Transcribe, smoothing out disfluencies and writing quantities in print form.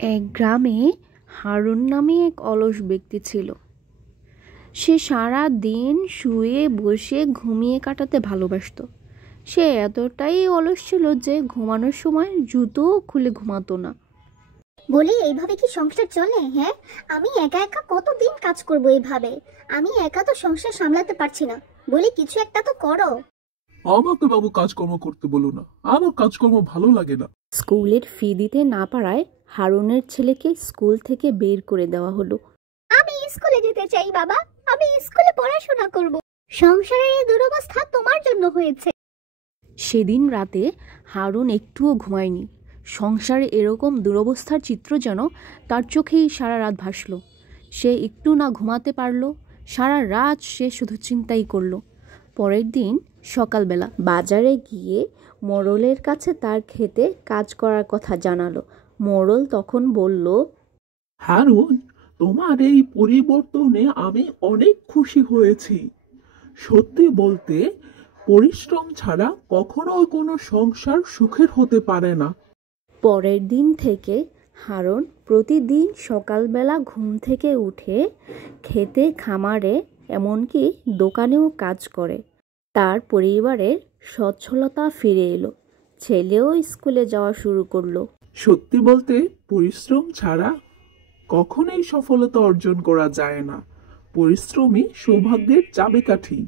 এক গ্রামে হারুন নামে এক অলস ব্যক্তি ছিল। সে সারা দিন শুয়ে বসে ঘুমিয়ে কাটাতে ভালোবাসতো। সে এতটাই অলস ছিল যে ঘুমানোর সময় জুতোও খুলে ঘুমাতো না। বলি, এইভাবে কি সংসার চলে? হ্যাঁ, আমি একা একা কতদিন কাজ করব এইভাবে? আমি একা তো সংসার সামলাতে পারছি না। বলি, কিছু একটা তো করো। আমাকে বাবু কাজকর্ম করতে বলো না, আমার কাজকর্ম ভালো লাগে না। স্কুলের ফি দিতে না পারায় হারুনের ছেলেকে স্কুল থেকে বের করে দেওয়া হলো। আমি স্কুলে যেতে চাই বাবা, আমি স্কুলে পড়াশোনা করব। সংসারের এই দুরবস্থা তোমার জন্য হয়েছে। সেদিন রাতে হারুন একটুও ঘুমায়নি। সংসারে এরকম দুরবস্থার চিত্র যেন তার চোখেই সারা রাত ভাসল। সে একটু না ঘুমাতে পারল। সারা রাত সে শুধু চিন্তাই করল। পরের দিন সকালবেলা বাজারে গিয়ে মোড়লের কাছে তার খেতে কাজ করার কথা জানালো। মোড়ল তখন বলল, হারুন, তোমার এই পরিবর্তনে আমি অনেক খুশি হয়েছি। সত্যি বলতে, পরিশ্রম ছাড়া কখনো কোনো সংসার সুখের হতে পারে না। পরের দিন থেকে হারুন প্রতিদিন সকালবেলা ঘুম থেকে উঠে খেতে, খামারে, এমনকি দোকানেও কাজ করে। তার পরিবারের সচ্ছলতা ফিরে এলো। ছেলেও স্কুলে যাওয়া শুরু করলো। সত্যি বলতে, পরিশ্রম ছাড়া কখনোই সফলতা অর্জন করা যায় না। পরিশ্রমই সৌভাগ্যের চাবিকাঠি।